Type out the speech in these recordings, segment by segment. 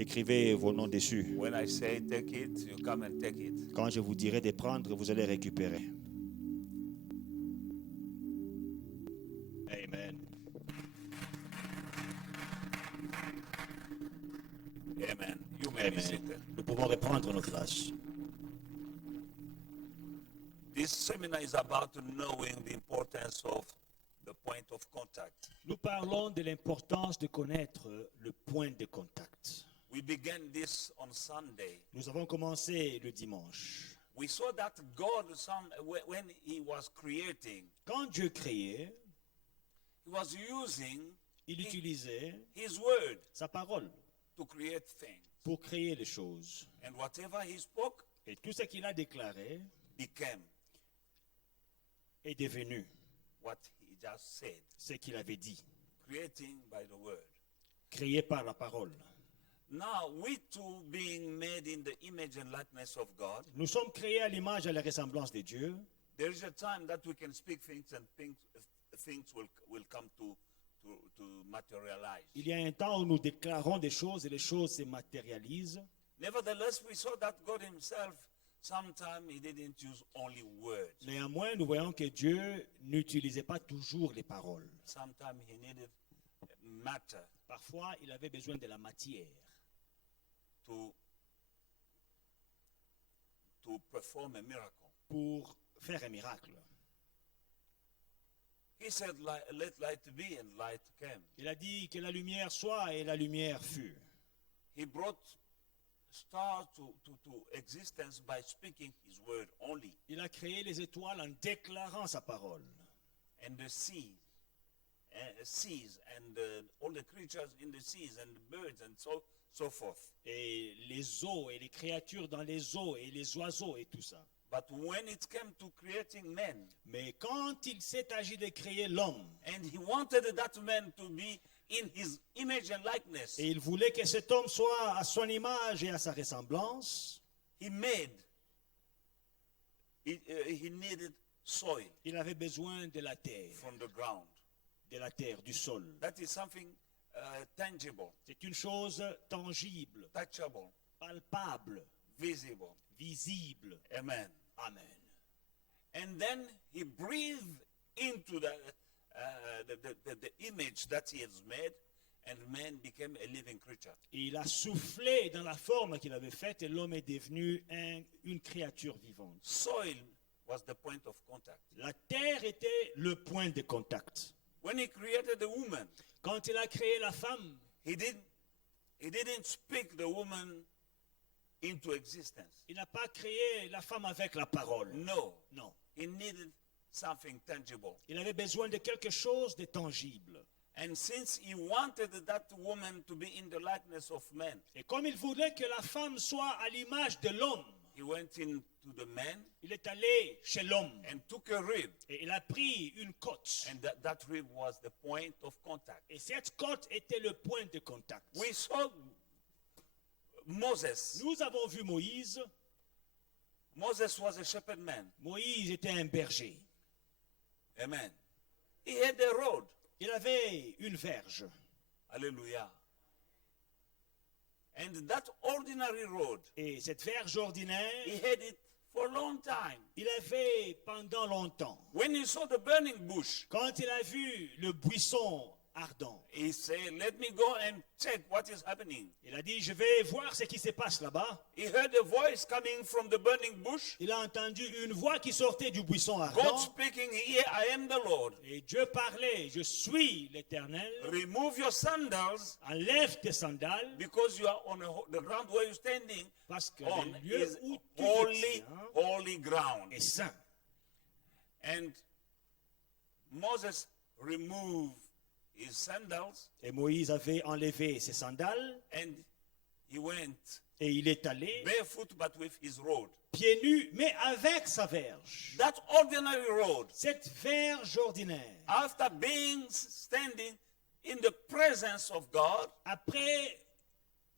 Écrivez vos noms dessus. When I say take it, you come and take it. Quand je vous dirai de prendre, vous allez récupérer. Amen. Amen. You may be seated. Amen. Nous pouvons reprendre nos places. This seminar is about knowing the importance of the point of contact. Nous parlons de l'importance de connaître le point de contact. We began this on Sunday. Nous avons commencé le dimanche. We saw that God, when He was creating, Quand Dieu créait, He was using il utilisait His word sa parole to create things. pour créer les choses. And whatever He spoke Et tout ce qu'il a déclaré became est devenu what He just said. ce qu'il avait dit, Creating by the word. créé par la parole. Now, we too being made in the image and likeness of God, Nous sommes créés à l'image et à la ressemblance de Dieu. there is a time that we can speak things and things will come to materialize. Il y a un temps où nous déclarons des choses et les choses se matérialisent. Nevertheless, we saw that God Himself, sometimes He didn't use only words. Néanmoins, nous voyons que Dieu n'utilisait pas toujours les paroles. Sometimes He needed matter Parfois, il avait besoin de la matière to perform a miracle. pour faire un miracle. He said, let light be, and light came. Il a dit que la lumière soit et la lumière fut. He brought stars to existence by speaking His word only. Il a créé les étoiles en déclarant sa parole. And the seas and all the creatures in the seas and the birds and so forth. Et les eaux et les créatures dans les eaux et les oiseaux et tout ça. But when it came to creating men, Mais quand il s'est agi de créer l'homme, and He wanted that man to be in His image and likeness, et il voulait que cet homme soit à son image et à sa ressemblance, He needed soil il avait besoin de la terre, from the ground. du sol. That is something tangible, C'est une chose tangible, touchable, palpable, visible. visible. Amen. Amen. And then He breathed into the image that He has made, and man became a living creature. Et il a soufflé dans la forme qu'il avait faite et l'homme est devenu une créature vivante. Soil was the point of contact. La terre était le point de contact. When He created the woman, Quand il a créé la femme, He didn't speak the woman into existence. il n'a pas créé la femme avec la parole. No, Non. He needed something tangible. Il avait besoin de quelque chose de tangible. And since He wanted that woman to be in the likeness of man, Et comme il voulait que la femme soit à l'image de l'homme, He went into the man il est allé chez l'homme and took a rib, et il a pris une côte. and that rib was the point of contact. Et cette côte était le point de contact. We saw Moses. Nous avons vu Moïse. Moses was a shepherd man. Moïse était un berger. Amen. He had a road. Il avait une verge. Hallelujah. And that ordinary road, Et cette verge ordinaire, he had it for a long time. il avait pendant longtemps. When he saw the burning bush, Quand il a vu le buisson ardent, he said, let me go and check what is happening. il a dit, je vais voir ce qui se passe là-bas. He heard a voice coming from the burning bush. Il a entendu une voix qui sortait du buisson God ardent. speaking, here I am the Lord. Et Dieu parlait, je suis l'Éternel. Remove your sandals Enlève tes sandales, because you are on the ground where you're standing parce que on le lieu is où tu te holy, tiens holy ground. est saint. And Moses removed his sandals Et Moïse avait enlevé ses sandales and he went et il est allé barefoot but with his rod. pieds nus, mais avec sa verge. That ordinary road, Cette verge ordinaire, after being standing in the presence of God, après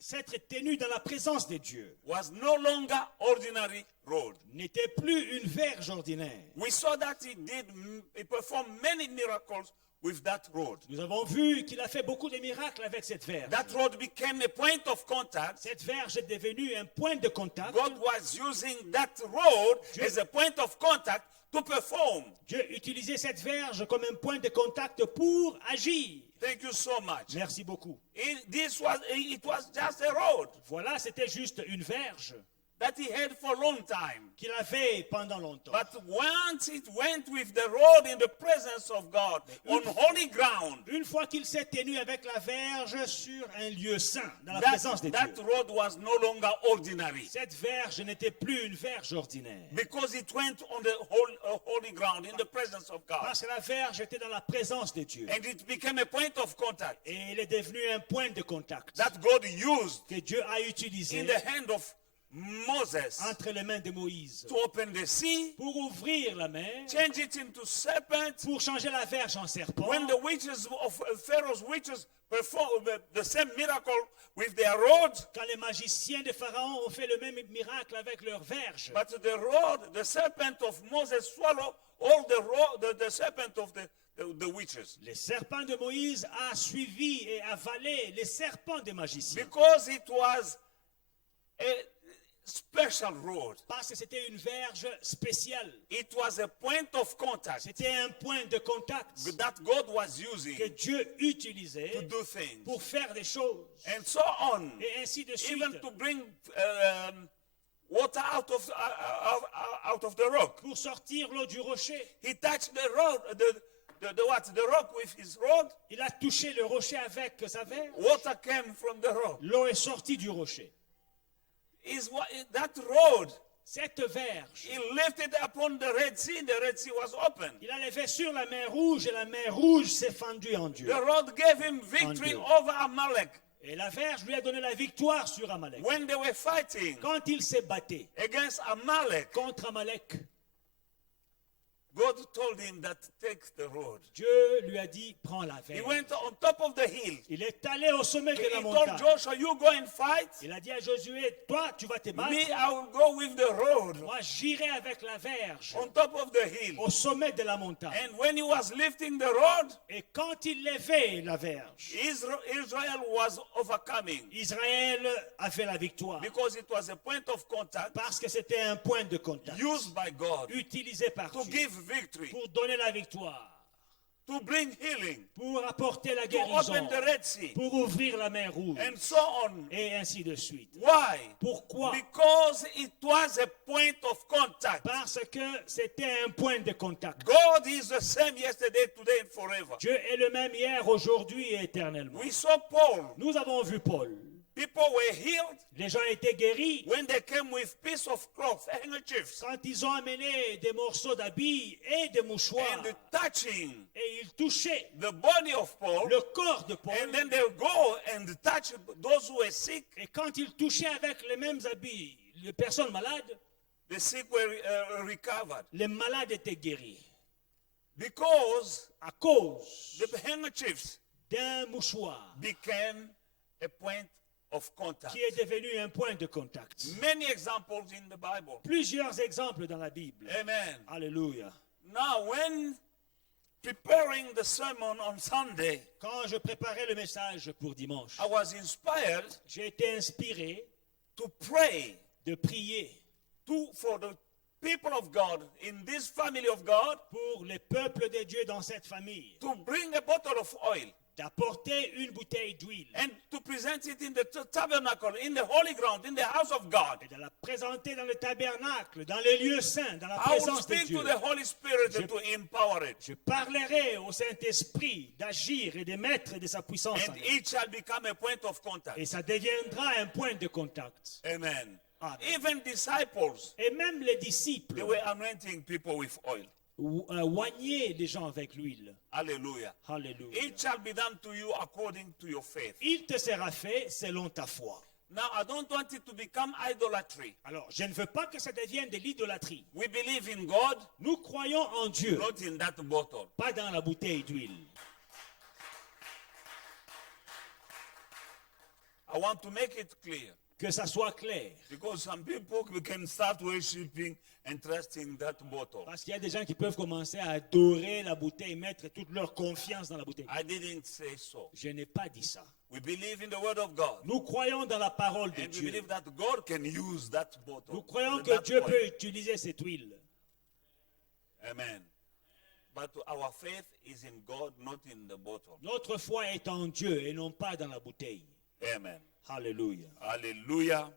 s'être tenu dans la présence de Dieu, was no longer ordinary road. n'était plus une verge ordinaire. We saw that he performed many miracles with that rod. Nous avons vu qu'il a fait beaucoup de miracles avec cette verge. That rod became a point of contact. Cette verge est devenue un point de contact. God was using that rod as a point of contact to perform. Dieu utilisait cette verge comme un point de contact pour agir. Thank you so much. Merci beaucoup. It was just a road Voilà, c'était juste une verge that he had for a long time. qu'il avait pendant longtemps. But once it went with the road in the presence of God on holy ground, Une fois qu'il s'est tenu avec la verge sur un lieu saint, dans la présence de that Dieu, road was no longer ordinary cette verge n'était plus une verge ordinaire. because it went on the holy ground in the presence of God. Parce que la verge était dans la présence de Dieu. And it became a point of contact Et elle est devenue un point de contact that God used que Dieu a in utilisé the hand of Moses entre les mains de Moïse to open the sea, pour ouvrir la mer, change it into serpent. pour changer la verge en serpent. When the witches of Pharaoh's witches performed the same miracle with their rods, Quand les magiciens de Pharaon ont fait le même miracle avec leur verge. but the rod, the serpent of Moses swallowed all the serpent of the witches. Les serpents de Moïse a suivi et avalé les serpents des magiciens. Because it was a special road. Parce que c'était une verge spéciale. It was a point of contact C'était un point de contact that God was using que Dieu utilisait to do things. pour faire des choses. And so on. Et ainsi de suite. Even to bring water out of the rock. Pour sortir l'eau du rocher. He touched the rock, the rock with his rod. Il a touché le rocher avec sa verge. Water came from the rock. L'eau est sortie du rocher. That road, Cette verge, he lifted upon the Red Sea. The Red Sea was open. il a levé sur la mer Rouge et la mer Rouge s'est fendue en Dieu. The rod gave him victory Dieu. over Amalek. Et la verge lui a donné la victoire sur Amalek. When they were fighting Quand il s'est battu against Amalek, contre Amalek, God told him that take the road. Dieu lui a dit, prends la He verge. went on top of the hill. Il est allé au sommet de He la told montagne. Joshua, you go and fight. Il a dit à Josué, toi, tu vas te battre. Me, I will go with the road Moi, j'irai avec la verge on top of the hill. au sommet de la montagne. And when he was lifting the rod, Et quand il levait la verge, Israel was overcoming Israël a fait la victoire. because it was a point of contact Parce que c'était un point de contact used by God utilisé par to Dieu give victory, pour donner la victoire, to bring healing, pour apporter la to open guérison, the Red Sea, pour ouvrir la mer Rouge, and so on. et ainsi de suite. Why? Pourquoi? Because it was a point of contact. Parce que c'était un point de contact. God is the same yesterday, today, and forever. Dieu est le même hier, aujourd'hui et éternellement. We saw Paul. Nous avons vu Paul. People were healed Les gens étaient guéris when they came with piece of cloth, handkerchiefs, quand ils ont amené des morceaux d'habits et des mouchoirs. and touching Et ils touchaient the body of Paul, le corps de Paul. and then they go and touch those who were sick. Et quand ils touchaient avec les mêmes habits les personnes malades, The sick were recovered les malades étaient guéris. because À cause the handkerchiefs d'un mouchoir became a point of contact. qui est devenu un point de contact. Many examples in the Bible. Plusieurs exemples dans la Bible. Amen. Alléluia. Now, when preparing the sermon on Sunday, Quand je préparais le message pour dimanche, I was inspired j'ai été inspiré to pray de prier for the people of God in this family of God pour les peuples de Dieu dans cette famille, to bring a bottle of oil d'apporter une bouteille d'huile and to present it in the tabernacle, in the holy ground, in the house of God. et de la présenter dans le tabernacle, dans les lieux saints, dans la I will présence de speak Dieu. to the Holy Spirit to empower it. Je parlerai au Saint-Esprit d'agir et de mettre de sa puissance en And elle. it shall become a point of contact. Et ça deviendra un point de contact. Amen. Amen. Even disciples, Et même les disciples they were anointing people with oil. oignaient les gens avec l'huile. Hallelujah. Alléluia. It shall be done to you according to your faith. Il te sera fait selon ta foi. Now, I don't want it to become idolatry. Alors, je ne veux pas que ça devienne de l'idolâtrie. We believe in God, Nous croyons en Dieu, not in that bottle. pas dans la bouteille d'huile. I want to make it clear. Que ça soit clair. Because some people can start worshiping and trusting that bottle. Parce qu'il y a des gens qui peuvent commencer à adorer la bouteille, mettre toute leur confiance dans la bouteille. I didn't say so. Je n'ai pas dit ça. We believe in the word of God. Nous croyons dans la parole de And we Dieu. believe that God can use that bottle. Nous croyons that que Dieu oil. peut utiliser cette huile. Amen. But our faith is in God, not in the bottle. Notre foi est en Dieu et non pas dans la bouteille. Amen. Alléluia. Hallelujah.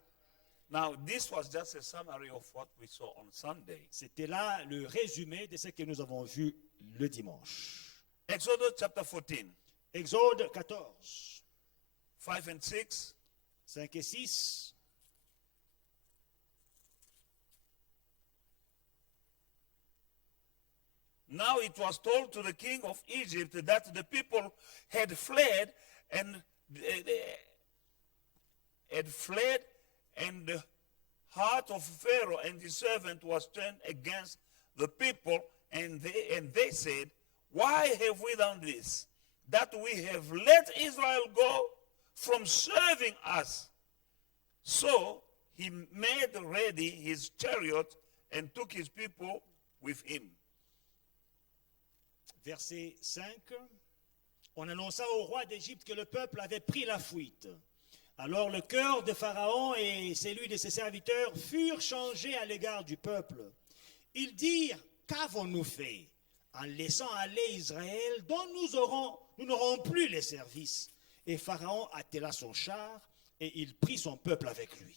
Now, this was just a summary of what we saw on Sunday. C'était là le résumé de ce que nous avons vu le dimanche. Exodus chapter 14, Exode 14, 5 and 6. 5 et 6. Now it was told to the king of Egypt that the people had fled and the heart of Pharaoh and his servant was turned against the people, and they said, "Why have we done this? That we have let Israel go from serving us." So he made ready his chariot and took his people with him. Verset 5. On annonça au roi d'Égypte que le peuple avait pris la fuite. Alors le cœur de Pharaon et celui de ses serviteurs furent changés à l'égard du peuple. Ils dirent, qu'avons-nous fait en laissant aller Israël dont nous n'aurons plus les services? Et Pharaon attela son char et il prit son peuple avec lui.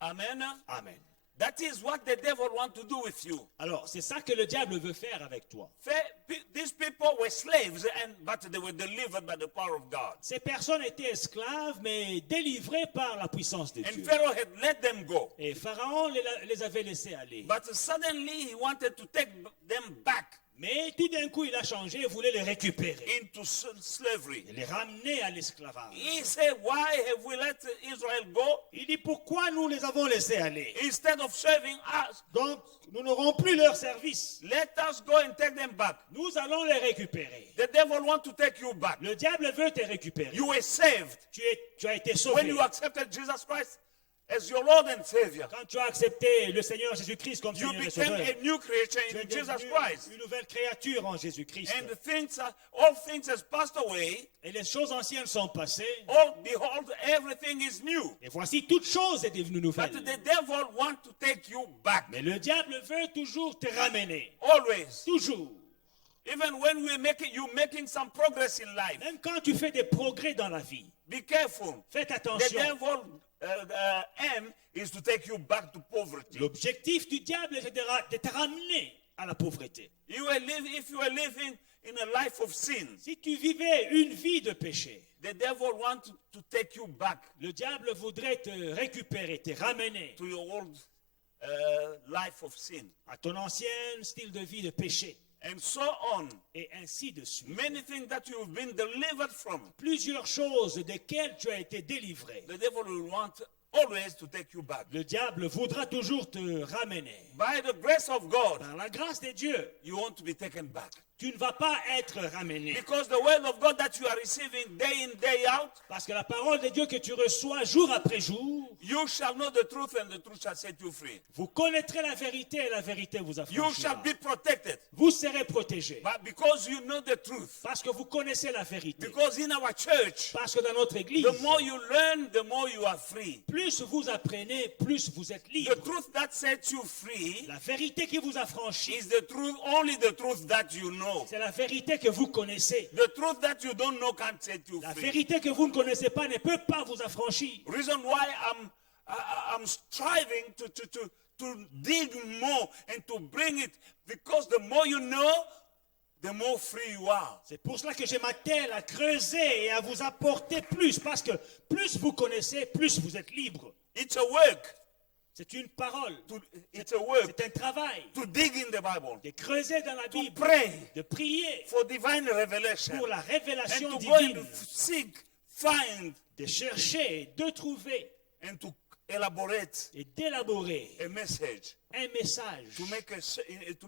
Amen. Amen. That is what the devil wants to do with you. Alors c'est ça que le diable veut faire avec toi. These people were slaves, but they were delivered by the power of God. Ces personnes étaient esclaves mais délivrées par la puissance de And Dieu. Pharaoh had let them go. Et Pharaon les avait laissés aller. But suddenly he wanted to take them back Mais tout d'un coup, il a changé et voulait les récupérer. into slavery. Et les ramener à l'esclavage. He said, "Why have we let Israel go? Il dit, pourquoi nous les avons laissés aller? Instead of serving us, Donc, nous n'aurons plus leur service. let us go and take them back." Nous allons les récupérer. The devil wants to take you back. Le diable veut te récupérer. You were saved Tu as été when sauvé. you accepted Jesus Christ as your Lord and Savior. Quand tu as accepté le Seigneur Jésus-Christ comme You Seigneur et became Sauveur, a new creature tu es in Jesus devenu Christ. une nouvelle créature en Jésus-Christ. And all things has passed away. Et les choses anciennes sont passées. Oh, behold, everything is new. Et voici, toute chose est devenue But nouvelle. the devil wants to take you back. Mais le diable veut toujours te ramener. Always. Toujours. Even when you're making some progress in life. Même quand tu fais des progrès dans la vie, Be careful. faites The attention. devil aim is to take you back to poverty. L'objectif du diable est de te ramener à la pauvreté. If you are living in a life of sin, Si tu vivais une vie de péché, the devil wants to take you back le diable voudrait te récupérer, te ramener to your old life of sin. à ton ancien style de vie de péché. And so on. Et ainsi de suite. Many things that you've been delivered from. Plusieurs choses desquelles tu as été délivré. The devil will want always to take you back. Le diable voudra toujours te ramener. By the grace of God, Par la grâce de Dieu, you want to be taken back. tu ne vas pas être ramené. Because the word of God that you are receiving day in, day out, Parce que la parole de Dieu que tu reçois jour après jour, you shall know the truth and the truth shall set you free. vous connaîtrez la vérité et la vérité vous You shall affranchira. be protected. Vous serez protégés. But because you know the truth, Parce que vous connaissez la vérité. because in our church, Parce que dans notre église, the more you learn, the more you are free. plus vous apprenez, plus vous êtes The libre. truth that sets you free La vérité qui vous affranchit, is the truth, only the truth that you know. c'est la vérité que vous connaissez. The truth that you don't know can't set you La free. vérité que vous ne connaissez pas ne peut pas vous affranchir. Reason why I'm striving to dig more and to bring it, because the more you know, the more free you are. C'est pour cela que je m'attelle à creuser et à vous apporter plus. Parce que plus vous connaissez, plus vous êtes libre. It's a work. C'est une parole. It's a work C'est un travail. to dig in the Bible, De creuser dans la to Bible. pray De prier for divine revelation, pour la and révélation to go divine. and seek, find, De chercher, de trouver and to elaborate et d'élaborer a message, un message. to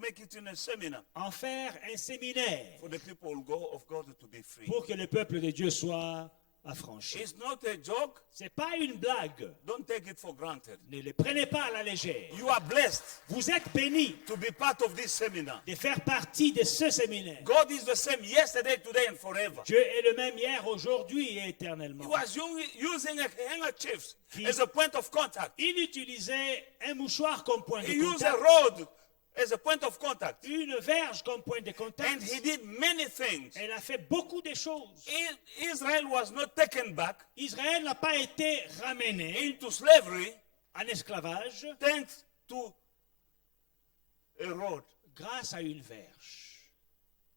make it in a seminar En faire un séminaire for the people of God to be free. pour que le peuple de Dieu soit à franchir. It's not a joke. Ce n'est pas une blague. Don't take it for granted. Ne les prenez pas à la légère. You are blessed Vous êtes bénis to be part of this seminar. de faire partie de ce séminaire. God is the same yesterday, today, and forever. Dieu est le même hier, aujourd'hui et He éternellement. was using a handkerchief as a point of contact. Il utilisait un mouchoir comme point He de used a contact, rod as a point of contact. une verge comme point de And contact. he did many things. Elle a fait beaucoup de choses. Israel was not taken back Israël n'a pas été ramené into slavery en esclavage thanks to a rod grâce à une verge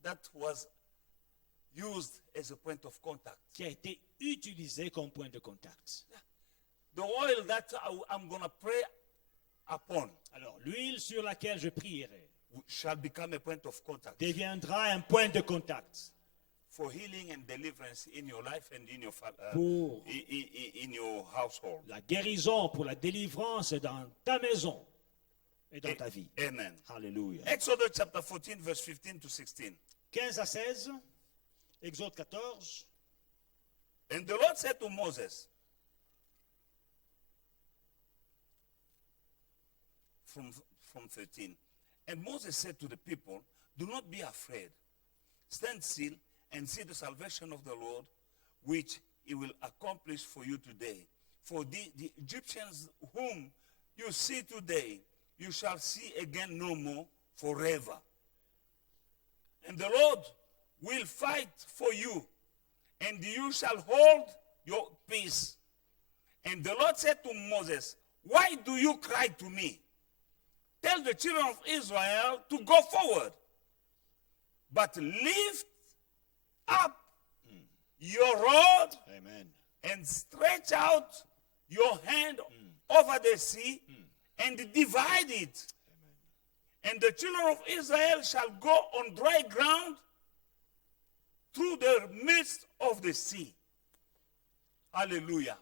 that was used as a point of contact. qui a été utilisée comme point de contact. The oil that I'm going to pray upon Alors, l'huile sur laquelle je prierai shall become a point of contact deviendra un point de contact for healing and deliverance in your life and in your pour in your household. la guérison, pour la délivrance dans ta maison et dans ta vie. Amen. Alléluia. Exodus chapter 14, verse 15 to 16. 15 à 16, Exode 14. And the Lord said to Moses, from 13, and Moses said to the people, do not be afraid. Stand still and see the salvation of the Lord, which he will accomplish for you today. For the Egyptians whom you see today, you shall see again no more forever. And the Lord will fight for you, and you shall hold your peace. And the Lord said to Moses, why do you cry to me? Tell the children of Israel to go forward, but lift up your rod Amen. and stretch out your hand over the sea and divide it. And the children of Israel shall go on dry ground through the midst of the sea. Hallelujah.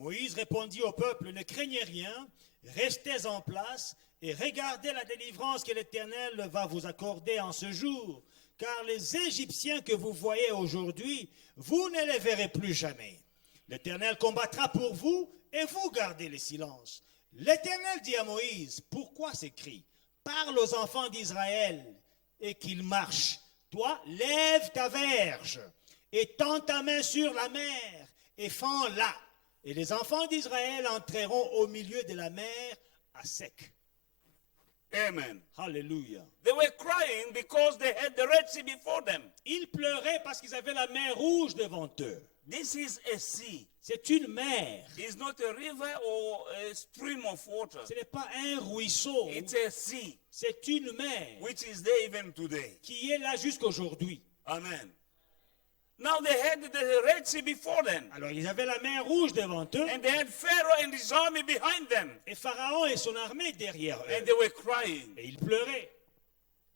Moïse répondit au peuple, ne craignez rien, restez en place et regardez la délivrance que l'Éternel va vous accorder en ce jour. Car les Égyptiens que vous voyez aujourd'hui, vous ne les verrez plus jamais. L'Éternel combattra pour vous et vous gardez le silence. L'Éternel dit à Moïse, pourquoi ces cris? Parle aux enfants d'Israël et qu'ils marchent. Toi, lève ta verge et tends ta main sur la mer et fends-la. Et les enfants d'Israël entreront au milieu de la mer à sec. Amen. Alléluia. They were crying because they had the Red Sea before them. Ils pleuraient parce qu'ils avaient la mer rouge devant eux. This is a sea. C'est une mer. It's not a river or a stream of water. Ce n'est pas un ruisseau. It's a sea, C'est une mer which is there even today. qui est là jusqu'aujourd'hui. Amen. Now they had the Red Sea before them. Alors ils avaient la mer rouge devant eux And they had Pharaoh and his army behind them. et Pharaon et son armée derrière And eux. they were crying. Et ils pleuraient.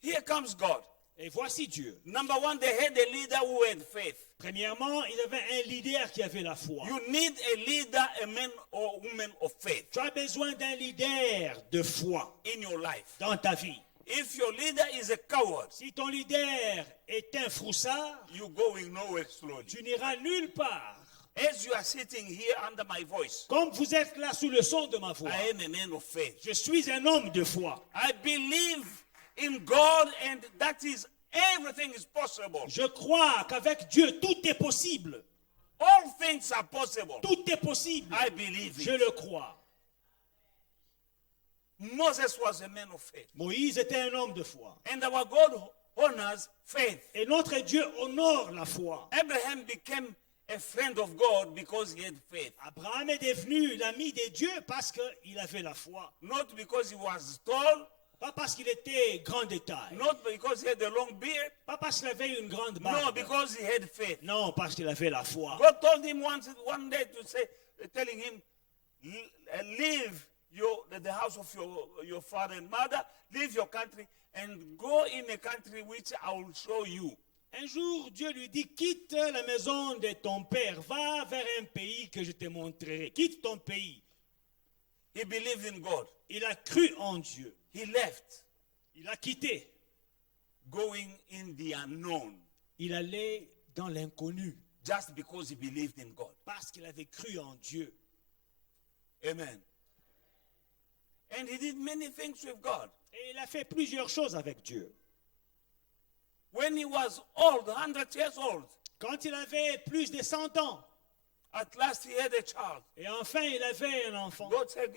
Here comes God. Et voici Dieu. Number one, they had a leader who had faith. Premièrement, ils avaient un leader qui avait la foi. You need a leader, a man or woman of faith Tu as besoin d'un leader de foi in your life. dans ta vie. If your leader is a coward, Si ton leader est un froussard, you're going nowhere slowly. tu n'iras nulle part. As you are sitting here under my voice, Comme vous êtes là sous le son de ma voix, I am a man of faith. je suis un homme de foi. I believe in God, and that is everything is possible. Je crois qu'avec Dieu, tout est possible. All things are possible. Tout est possible. I believe Je it. le crois. Moses was a man of faith. Moïse était un homme de foi. And our God honors faith. Et notre Dieu honore la foi. Abraham became a friend of God because he had faith. Abraham est devenu l'ami de Dieu parce qu'il avait la foi. Not because he was tall, Pas parce qu'il était grand de taille. not because he had a long beard. Pas parce qu'il avait une grande No, barbe. because he had faith. Non, parce qu'il avait la foi. God told him one day to say, telling him, leave the house of your father and mother, leave your country, and go in a country which I will show you. Un jour, Dieu lui dit, quitte la maison de ton père, va vers un pays que je te montrerai. Quitte ton pays. He believed in God. Il a cru en Dieu. He left, Il a quitté. going in the unknown. Il allait dans l'inconnu. just because he believed in God. parce qu'il avait cru en Dieu. Amen. And he did many things with God. Et il a fait plusieurs choses avec Dieu. When he was old, 100 years old, Quand il avait plus de 100 ans, at last he had a child. et enfin il avait un enfant, God said,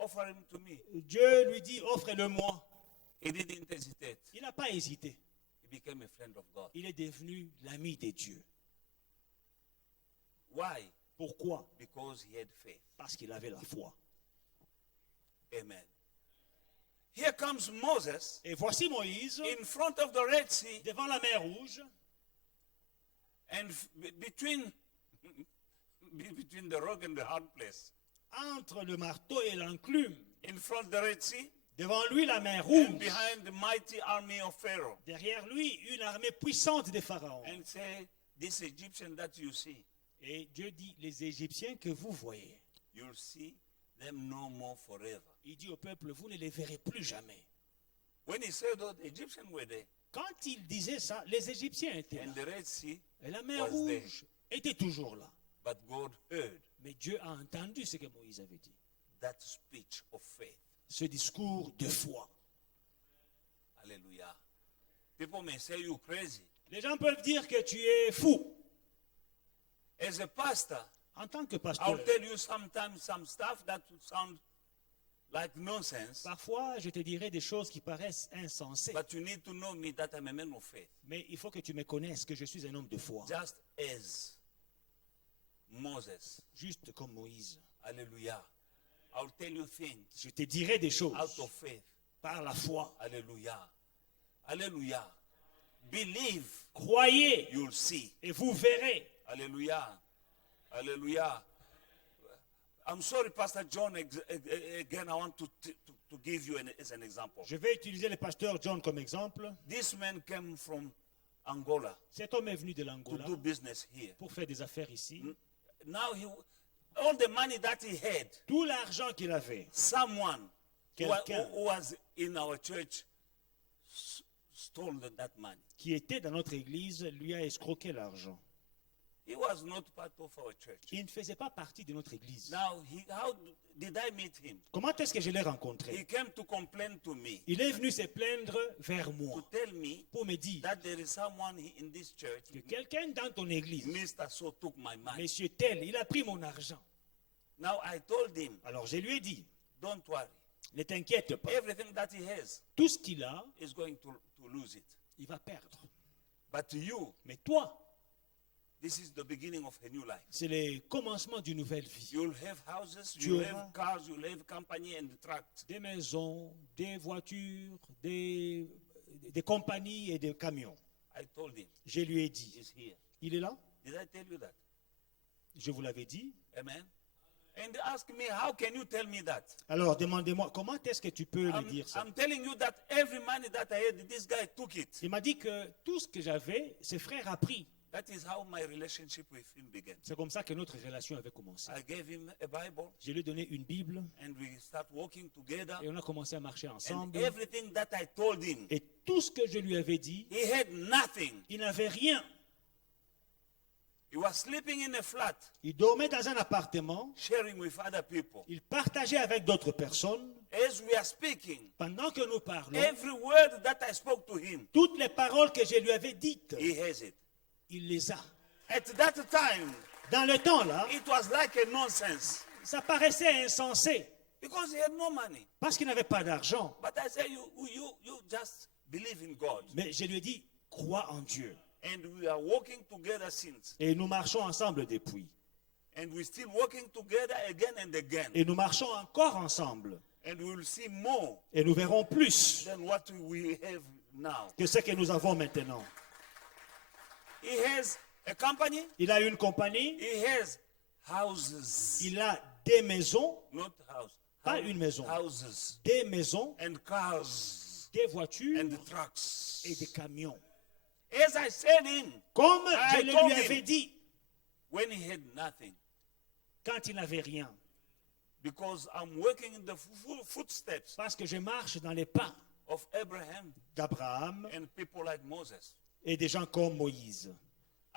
offer him to me. Dieu lui dit, offre-le-moi. He didn't hesitate. Il n'a pas hésité. He became a friend of God. Il est devenu l'ami de Dieu. Why? Pourquoi? Because he had faith. Parce qu'il avait la foi. Amen. Here comes Moses Et voici Moïse in front of the Red Sea, devant la mer Rouge, and between the rock and the hard place. entre le marteau et l'enclume. In front of the Red Sea, Devant lui, la mer and Rouge. behind the mighty army of Pharaoh. Derrière lui, une armée puissante des pharaons. And say, this Egyptian that you see, Et Dieu dit, les Égyptiens que vous voyez, you'll see them no more forever. il dit au peuple, vous ne les verrez plus jamais. When he said that, the Egyptians were there, Quand il disait ça, les Égyptiens étaient and là. the Red Sea, Et la mer was there. Rouge était toujours là. but God heard Mais Dieu a entendu ce que Moïse avait dit. that speech of faith. Ce discours de foi. Hallelujah. People may say you crazy. Les gens peuvent dire que tu es fou. As a pastor, En tant que I'll pasteur, tell you sometimes some stuff that would sound like nonsense, parfois je te dirai des choses qui paraissent insensées. but you need to know me that I'm a man of faith. Mais il faut que tu me connaisses que je suis un homme de foi. Just as Moses. Juste comme Moïse. Hallelujah. I'll tell you things Je te dirai des choses out of faith. par la foi. Hallelujah. Hallelujah. Believe, Croyez you'll see. et vous verrez. Hallelujah. Hallelujah. I'm sorry, Pastor John, again, I want to give you as an example. Je vais utiliser le pasteur John comme exemple. This man came from Angola Cet homme est venu de to l'Angola do business here. pour faire des affaires ici. Now, all the money that he had, Tout l'argent qu'il avait, someone Quelqu'un. who was in our church stole that money. qui était dans notre église, lui a escroqué l'argent. He was not part of our church. Il ne faisait pas partie de notre église. Now, how did I meet him? Comment est-ce que je l'ai He rencontré? came to complain to me, Il est venu se plaindre vers to moi tell me pour me dire that there is someone in this church, que quelqu'un dans ton église, Mr. So took my money. Monsieur tel, il a pris mon argent. Now, I told him, Alors je lui ai dit, don't worry. ne t'inquiète pas, Everything that he has tout ce qu'il a, is going to lose it. il va perdre. But you, Mais toi, this is the beginning of a new life. c'est le commencement d'une nouvelle vie. You'll have houses, Tu you'll auras- have cars, you'll have company and trucks. Des maisons, des voitures, des compagnies et des camions. I told him, Je lui ai dit, he's here. il est là? Did I tell you that? Je vous l'avais dit. Amen. And ask me, how can you tell me that? Alors demandez-moi, comment est-ce que tu peux lui dire ça? I'm telling you that every money that I had, this guy took it. Il m'a dit que tout ce que j'avais, ses frères a pris. That is how my relationship with him began. C'est comme ça que notre relation avait commencé. I gave him a Bible Je lui ai donné une Bible and we start walking together. et on a commencé à marcher And ensemble. everything that I told him, Et tout ce que je lui avais dit, he had nothing. il n'avait rien. He was sleeping in a flat, Il dormait dans un appartement. sharing with other people. Il partageait avec d'autres personnes. As we are speaking, Pendant que nous parlons, every word that I spoke to him, toutes les paroles que je lui avais dites, he has it. il les a. At that time, Dans le temps là, it was like a nonsense ça paraissait insensé because he had no money. parce qu'il n'avait pas d'argent. But I said, you just believe in God. Mais je lui ai dit, crois en Dieu. And we are walking together since. Et nous marchons ensemble depuis. And we're still walking together again and again. Et nous marchons encore ensemble. And we will see more Et nous verrons plus than what we have now. que ce que nous avons maintenant. He has a company. Il a une compagnie. He has houses. Il a des maisons. Not house. Pas une maison. Houses. Des maisons, And cars. des voitures And trucks. et des camions. As I said him, Comme I je le told lui avais him. dit when he had nothing. quand il n'avait rien. Because I'm working in the footsteps Parce que je marche dans les pas of Abraham d'Abraham and people like Moses. et des gens comme Moïse.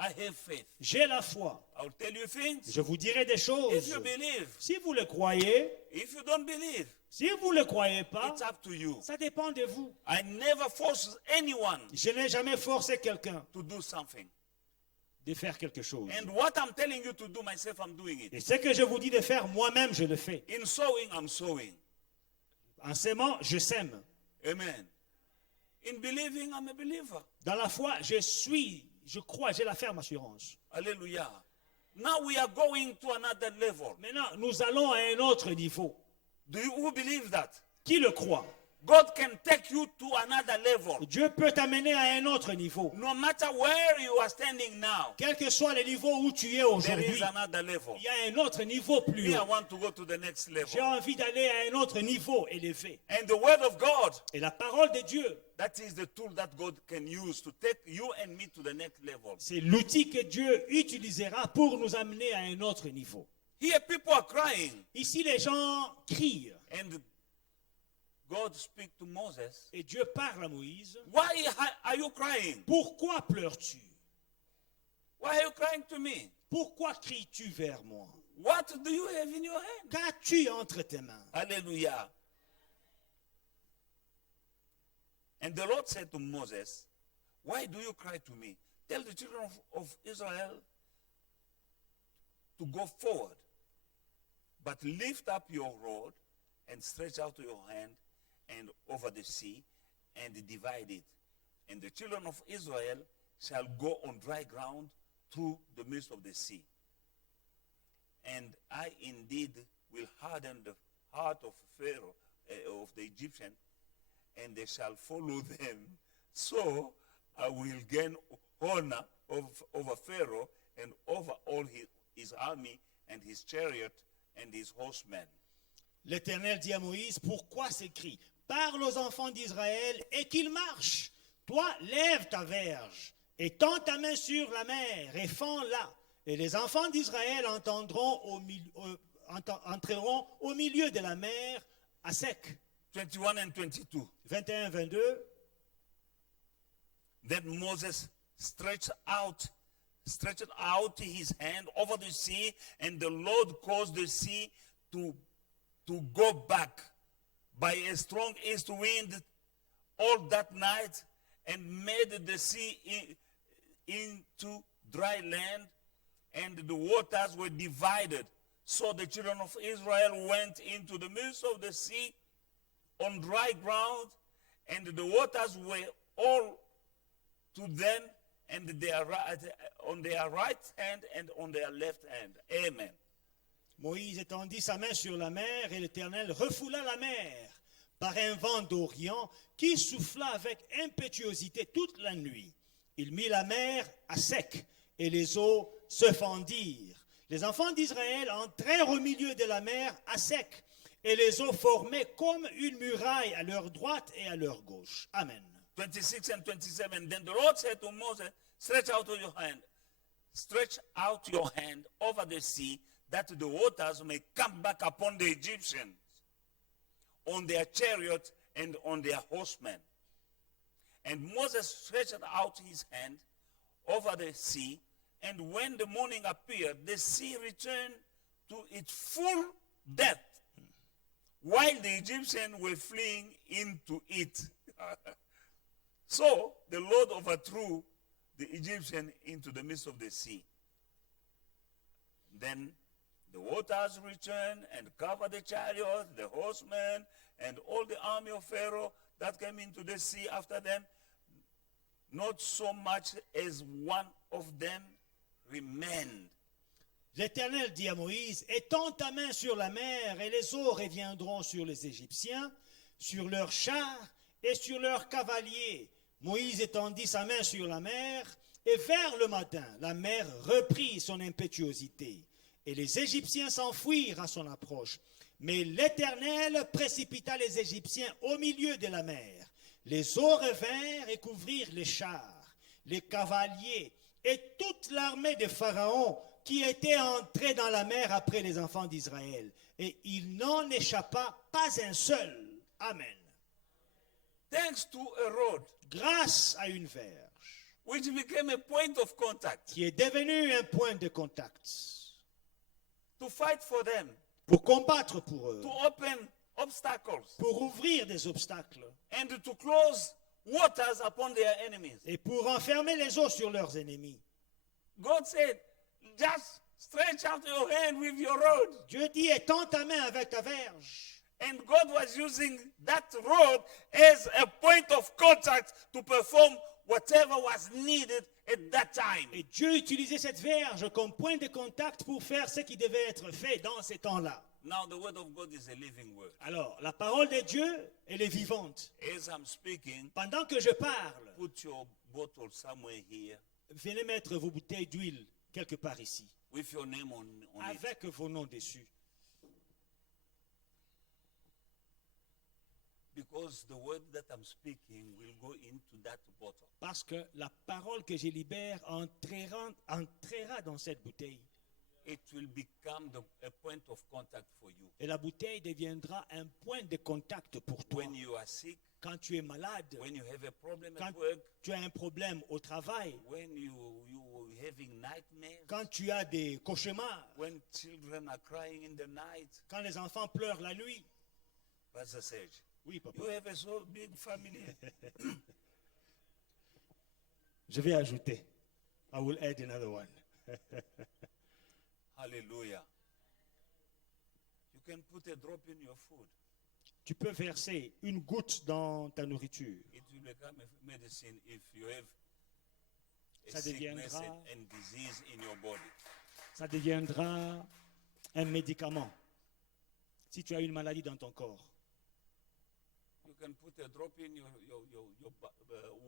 I have faith. J'ai la foi. I'll tell you things. Je vous dirai des If choses. you believe, Si vous le croyez, if you don't believe, si vous ne le croyez pas, it's up to you. ça dépend de vous. I never force anyone Je n'ai jamais forcé quelqu'un to do something. de faire quelque chose. And what I'm telling you to do myself, I'm doing it. Et ce que je vous dis de faire, moi-même, je le fais. In sowing, I'm sowing. En s'aimant, je sème. Amen. In believing, I'm a believer. Dans la foi, je crois, j'ai la ferme assurance. Hallelujah. Now we are going to another level. Maintenant, nous allons à un autre niveau. Do you who believe that? Qui le croit? God can take you to another level. Dieu peut t'amener à un autre niveau. No matter where you are standing now, Quel que soit le niveau où tu es there aujourd'hui, is another level. il y a un autre niveau plus Me, I haut. want to go to the next J'ai level. envie d'aller à un autre niveau élevé. And the word of God, Et la parole de Dieu, that is the tool that God can use to take you and me to the next level. c'est l'outil que Dieu utilisera pour nous amener à un autre niveau. Here people are crying. Ici, les gens crient. And God speaks to Moses. Et Dieu parle à Moïse. Why are you crying? Pourquoi pleures-tu? Why are you crying to me? Pourquoi cries-tu vers moi? What do you have in your hand? Qu'as-tu entre tes mains? Hallelujah. And the Lord said to Moses, why do you cry to me? Tell the children of Israel to go forward, but lift up your rod and stretch out your hand and over the sea and divide it. And the children of Israel shall go on dry ground through the midst of the sea. And I indeed will harden the heart of Pharaoh, of the Egyptian, and they shall follow them. So I will gain honor over Pharaoh and over all his army and his chariot and his horsemen. L'Éternel dit à Moïse, pourquoi ces cris? Parle aux enfants d'Israël et qu'ils marchent. Toi, lève ta verge et tends ta main sur la mer et fends-la. Et les enfants d'Israël entreront au milieu de la mer à sec. 21 and 22. 21, 22. Then Moses stretched out his hand over the sea, and the Lord caused the sea to go back by a strong east wind all that night, and made the sea into dry land, and the waters were divided. So the children of Israel went into the midst of the sea on dry ground, and the waters were all to them, and on their right hand and on their left hand. Amen. Moïse étendit sa main sur la mer et l'Éternel refoula la mer par un vent d'Orient qui souffla avec impétuosité toute la nuit. Il mit la mer à sec et les eaux se fendirent. Les enfants d'Israël entrèrent au milieu de la mer à sec et les eaux formaient comme une muraille à leur droite et à leur gauche. Amen. 26 and 27. Then the Lord said to Moses, stretch out your hand over the sea, that the waters may come back upon the Egyptians, on their chariot and on their horsemen. And Moses stretched out his hand over the sea, and when the morning appeared, the sea returned to its full depth, while the Egyptians were fleeing into it. So the Lord overthrew the Egyptian into the midst of the sea. Then the waters returned and covered the chariot, the horsemen, and all the army of Pharaoh that came into the sea after them. Not so much as one of them remained. L'Éternel dit à Moïse, étends ta main sur la mer et les eaux reviendront sur les Égyptiens, sur leurs chars et sur leurs cavaliers. Moïse étendit sa main sur la mer et vers le matin, la mer reprit son impétuosité et les Égyptiens s'enfuirent à son approche. Mais l'Éternel précipita les Égyptiens au milieu de la mer. Les eaux revinrent et couvrirent les chars, les cavaliers et toute l'armée de Pharaon qui était entrée dans la mer après les enfants d'Israël. Et il n'en échappa pas un seul. Amen. Thanks to a rod. Grâce à une verge. which became a point of contact qui est devenu un point de contact to fight for them, pour combattre pour eux, to open obstacles, pour ouvrir des obstacles and to close waters upon their enemies. et pour enfermer les eaux sur leurs ennemis. God said, just stretch out your hand with your rod. Dieu dit, étends ta main avec ta verge. And God was using that rod as a point of contact to perform whatever was needed at that time. Et Dieu utilisait cette verge comme point de contact pour faire ce qui devait être fait dans ces temps-là. Now the word of God is a living word. Alors, la parole de Dieu, elle est vivante. As I'm speaking, Pendant que je parle, put your bottle somewhere here venez mettre vos bouteilles d'huile quelque part ici, with your name on it. avec vos noms dessus. Because the word that I'm speaking will go into that bottle. Parce que la parole que je libère entrera dans cette bouteille. It will become a point of contact for you. Et la bouteille deviendra un point de contact pour toi. When you are sick, Quand tu es malade, when you have a problem quand at work, tu as un problème au travail, when you having nightmares, quand tu as des cauchemars, when children are crying in the night. quand les enfants pleurent la nuit. Pastor Serge, Oui, papa. you have a so big family. Je vais ajouter. I will add another one. Hallelujah. You can put a drop in your food. Tu peux verser une goutte dans ta nourriture. It will become a medicine if you have a Ça sickness deviendra- and disease in your body. Ça deviendra un médicament. Si tu as une maladie dans ton corps, You can put a drop in your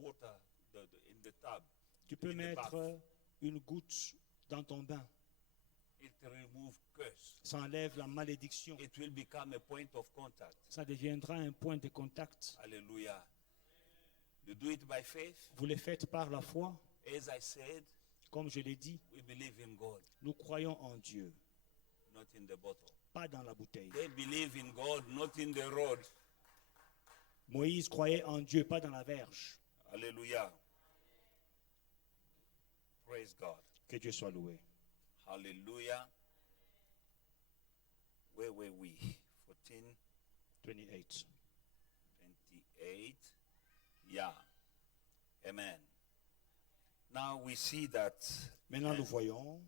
water in the tub. tu peux In the mettre bath. une goutte dans ton bain. It remove curse. Ça enlève la malédiction. It will become a point of contact. Ça deviendra un point de contact. Hallelujah. You do it by faith. Vous le faites par la foi. As I said, Comme je l'ai dit, we believe in God, nous croyons en Dieu, not in the bottle. pas dans la bouteille. They believe in God, not in the rod. Moïse croyait en Dieu, pas dans la verge. Hallelujah. Praise God. Que Dieu soit loué. Hallelujah. Where were we? 14, 28. 28. Yeah. Amen. Now we see that Maintenant, nous voyons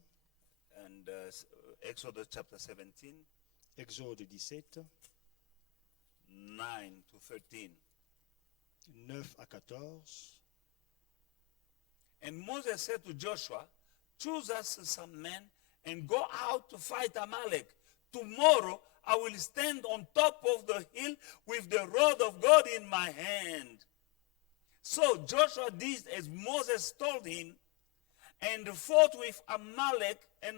and Exodus chapter 17, Exode 17, 9 to 13. 9 à 14. And Moses said to Joshua, choose us some men and go out to fight Amalek. Tomorrow I will stand on top of the hill with the rod of God in my hand. So Joshua did as Moses told him and fought with Amalek, and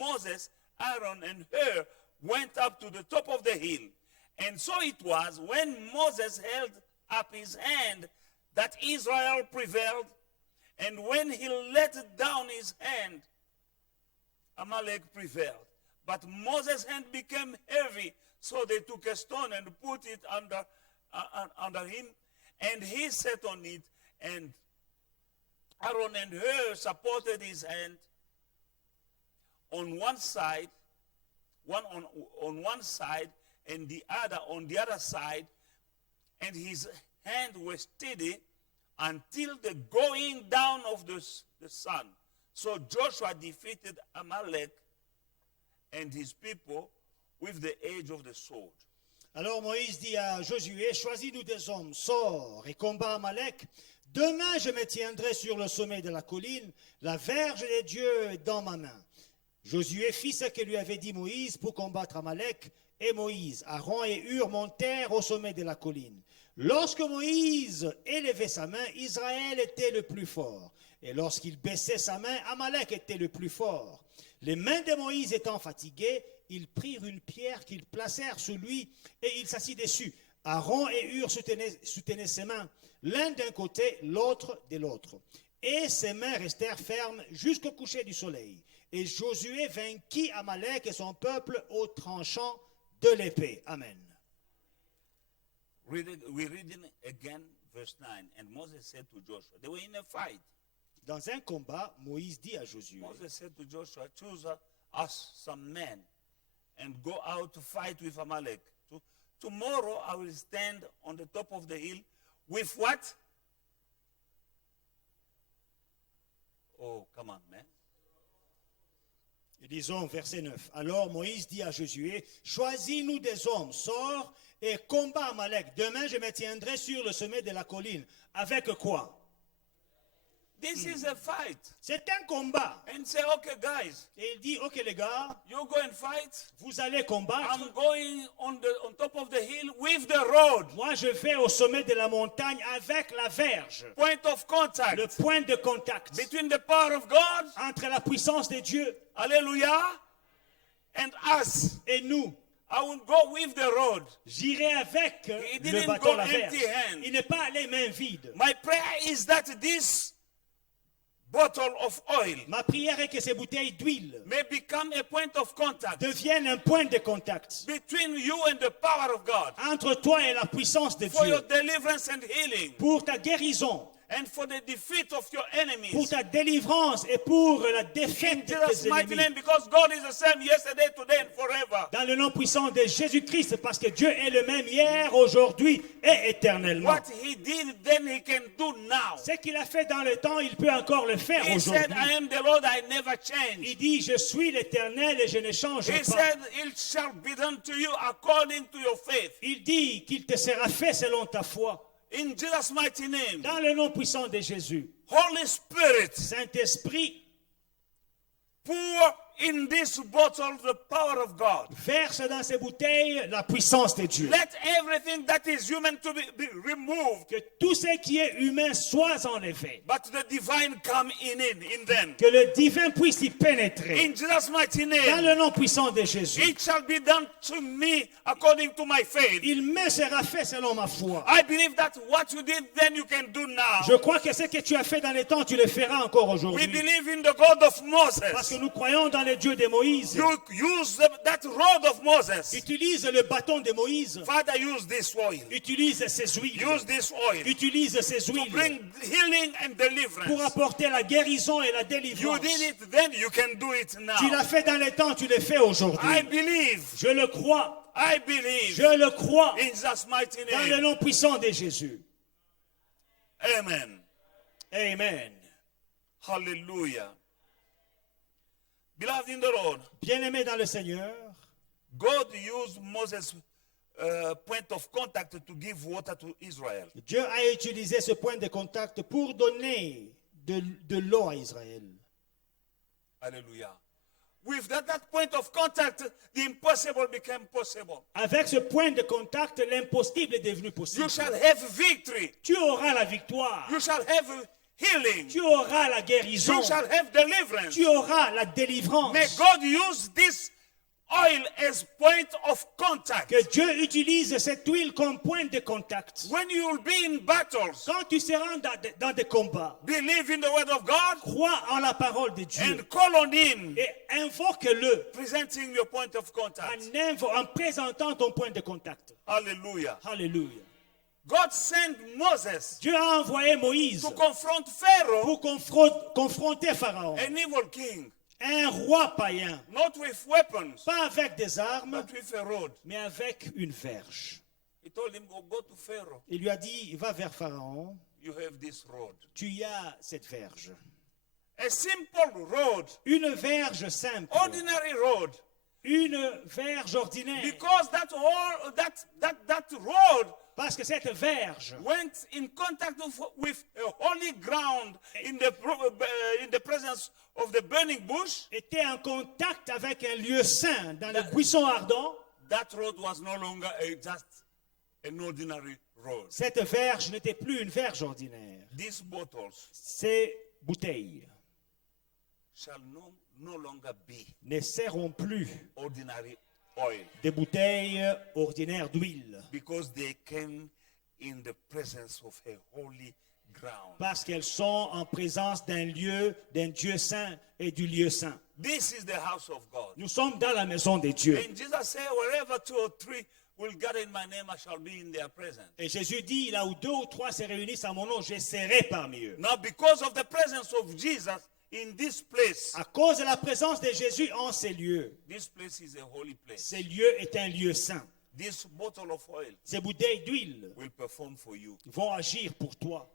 Moses, Aaron, and Hur went up to the top of the hill. And so it was when Moses held up his hand that Israel prevailed, and when he let down his hand, Amalek prevailed. But Moses' hand became heavy, so they took a stone and put it under him, and he sat on it, and Aaron and Hur supported his hand on one side, on one side, and the other on the other side, and his hand was steady until the going down of the sun. So Joshua defeated Amalek and his people with the edge of the sword. Alors Moïse dit à Josué, choisis-nous des hommes, sors et combat Amalek. Demain, je me tiendrai sur le sommet de la colline, la verge de Dieu est dans ma main. Josué fit ce que lui avait dit Moïse pour combattre Amalek, et Moïse, Aaron et Hur montèrent au sommet de la colline. Lorsque Moïse élevait sa main, Israël était le plus fort. Et lorsqu'il baissait sa main, Amalek était le plus fort. Les mains de Moïse étant fatiguées, ils prirent une pierre qu'ils placèrent sous lui et il s'assit dessus. Aaron et Hur soutenaient ses mains, l'un d'un côté, l'autre de l'autre. Et ses mains restèrent fermes jusqu'au coucher du soleil. Et Josué vainquit Amalek et son peuple au tranchant de l'épée. Amen. We're reading again verse 9. And Moses said to Joshua, they were in a fight. Dans un combat, Moïse dit à Josué, Moses said to Joshua, choose us some men and go out to fight with Amalek. Tomorrow I will stand on the top of the hill with what? Oh, come on, man. Et disons, verset 9. Alors Moïse dit à Josué, choisis-nous des hommes, sors et combat Amalek. Demain, je me tiendrai sur le sommet de la colline. Avec quoi? This is a fight. C'est un combat. And say, okay, guys, Et il dit, ok les gars, you go and fight. vous allez combattre. I'm going on top of the hill with the road. Moi, je vais au sommet de la montagne avec la verge. Point of contact Le point de contact between the power of God, entre la puissance de Dieu hallelujah, and us. et nous. I will go with the road. J'irai avec He le didn't bâton, go la verge. empty-handed. Il n'est pas allé main vide. My prayer is that this bottle of oil Ma prière est que ces bouteilles d'huile may become a point of contact deviennent un point de contact between you and the power of God entre toi et la puissance de for Dieu your deliverance and healing pour ta guérison, and for the defeat of your pour enemies. ta délivrance et pour la In défaite de Jesus' tes mighty ennemis. name, because God is the same yesterday, today, and forever. Dans le nom puissant de Jésus-Christ, parce que Dieu est le même hier, aujourd'hui et éternellement. What he did then, he can do now. Ce qu'il a fait dans le temps, il peut encore le faire He said, aujourd'hui. I am the Lord, I never change. Il dit, je suis l'Éternel et je ne change He pas. said, it shall be done to you according to your faith. Il dit qu'il te sera fait selon ta foi. In Jesus' mighty name, Dans le nom puissant de Jésus, Holy Spirit, Saint-Esprit, pour in this bottle the power of God. verse dans ces bouteilles la puissance de Dieu. Let everything that is human to be removed, Que tout ce qui est humain soit enlevé. but the divine come in them. Que le divin puisse y pénétrer. In Jesus' mighty Dans name, le nom puissant de Jésus, it shall be done to me according to my faith. il me sera fait selon ma foi. I believe that what you did then you can do now. Je crois que ce que tu as fait dans les temps, tu le feras encore We aujourd'hui. believe in the God of Parce Moses. que nous croyons dans le Dieu de Moïse. You use that rod of Moses. Utilise le bâton de Moïse. Father, use this oil. Utilise ces huiles. Use this oil Utilise ces to huiles bring healing and pour deliverance. apporter la guérison et la You délivrance. did it then, you can do it Tu now. l'as fait dans les temps, tu le fais I aujourd'hui. believe. Je le crois. I believe. Je le crois. In Jesus' mighty Dans le name. nom puissant de Jésus. Amen. Amen. Hallelujah. Beloved in the Lord, Bien-aimé dans le Seigneur, God used Moses' point of contact to give water to Israel. Dieu a utilisé ce point de contact pour donner de l'eau à Israël. Hallelujah. With that point of contact, the impossible became possible. Avec ce point de contact, l'impossible est devenu possible. You shall have victory. Tu auras la victoire. You shall have healing. Tu auras la guérison. You shall have deliverance. Tu auras la délivrance. May God use this oil as point of contact. Que Dieu utilise cette huile comme point de contact. When you will be in battles, Quand tu seras dans des combats, believe in the word of God crois en la parole de Dieu and call on Him, et invoque-le presenting your point of contact. en présentant ton point de contact. Hallelujah. Alléluia. God sent Moses Dieu a envoyé Moïse to confront Pharaoh, pour confronter Pharaon, an evil king, un roi païen, not with weapons, pas avec des armes, but with a rod. mais avec une verge. He told him, go to Pharaoh. Il lui a dit, va vers Pharaon, You have this rod. tu y as cette verge. A simple rod, Une verge simple, ordinary rod. une verge ordinaire. Because that rod Parce que cette verge went in contact with a holy ground in the presence of the burning bush. était en contact avec un lieu saint dans le buisson ardent. That road was no longer just an ordinary road. Cette verge n'était plus une verge ordinaire. These bottles Ces bouteilles shall no longer be ne seront plus ordinary oil, des bouteilles ordinaires d'huile because they came in the presence of a holy ground. parce qu'elles sont en présence d'un Dieu saint et du lieu saint. This is the house of God. Nous sommes dans la maison de Dieu. And Jesus said, wherever two or three will gather in my name, I shall be in their presence. Et Jésus dit, là où 2 ou 3 se réunissent à mon nom, je serai parmi eux. Now, because of the presence of Jesus in this place, À cause de la présence de Jésus en ces lieux, this place is a holy place. ce lieu est un lieu saint. This bottle of oil Ces bouteilles d'huile will perform for you vont agir pour toi,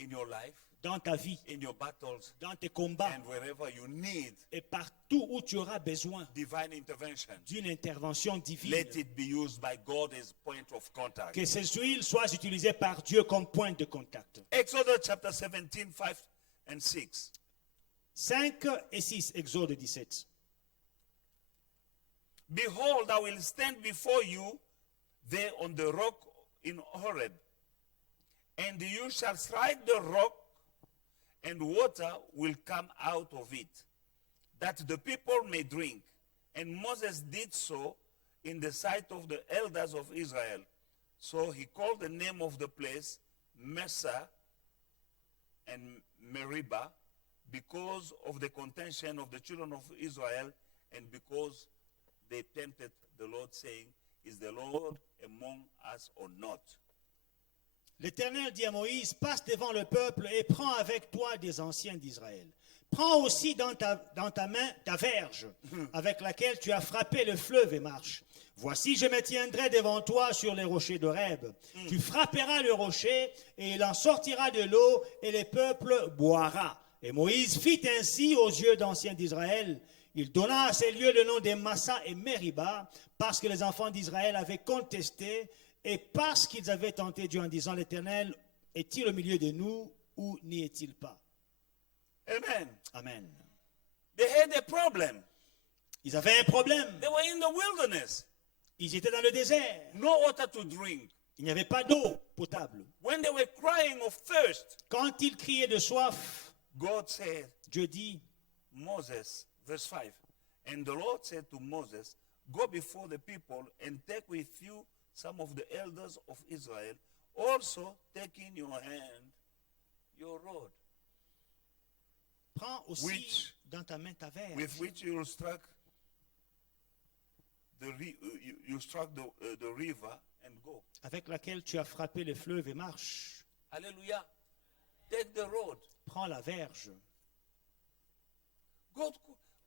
in your life, dans ta vie, in your battles, dans tes combats, and wherever you need et partout où tu auras besoin divine intervention. d'une intervention divine. Let it be used by God as point of contact. Que ces huiles soient utilisées par Dieu comme point de contact. Exodus chapter 17, 5 and 6. 5 et 6, Exode 17. Behold, I will stand before you there on the rock in Horeb, and you shall strike the rock, and water will come out of it, that the people may drink. And Moses did so in the sight of the elders of Israel. So he called the name of the place Mesa and Meribah, because of the contention of the children of Israel, and because they tempted the Lord, saying, is the Lord among us or not? L'Éternel dit à Moïse, passe devant le peuple et prends avec toi des anciens d'Israël. Prends aussi dans ta main ta verge, avec laquelle tu as frappé le fleuve et marche. Voici, je me tiendrai devant toi sur les rochers d'Horeb. Tu frapperas le rocher, et il en sortira de l'eau, et le peuple boira. Et Moïse fit ainsi aux yeux d'anciens d'Israël. Il donna à ces lieux le nom de Massa et Meribah, parce que les enfants d'Israël avaient contesté, et parce qu'ils avaient tenté Dieu en disant, l'Éternel est-il au milieu de nous ou n'y est-il pas? Amen. Amen. They had a problem. Ils avaient un problème. They were in the wilderness. Ils étaient dans le désert. No water to drink. Il n'y avait pas d'eau potable. When they were crying of thirst, Quand ils criaient de soif, God said, Dieu dit, Moses, verse 5, and the Lord said to Moses, go before the people and take with you some of the elders of Israel, also take in your hand your rod, prends aussi dans ta main ta verge, with which you will strike the river and go. avec laquelle tu as frappé le fleuve et marche. Hallelujah. Take the rod. Prends la verge. God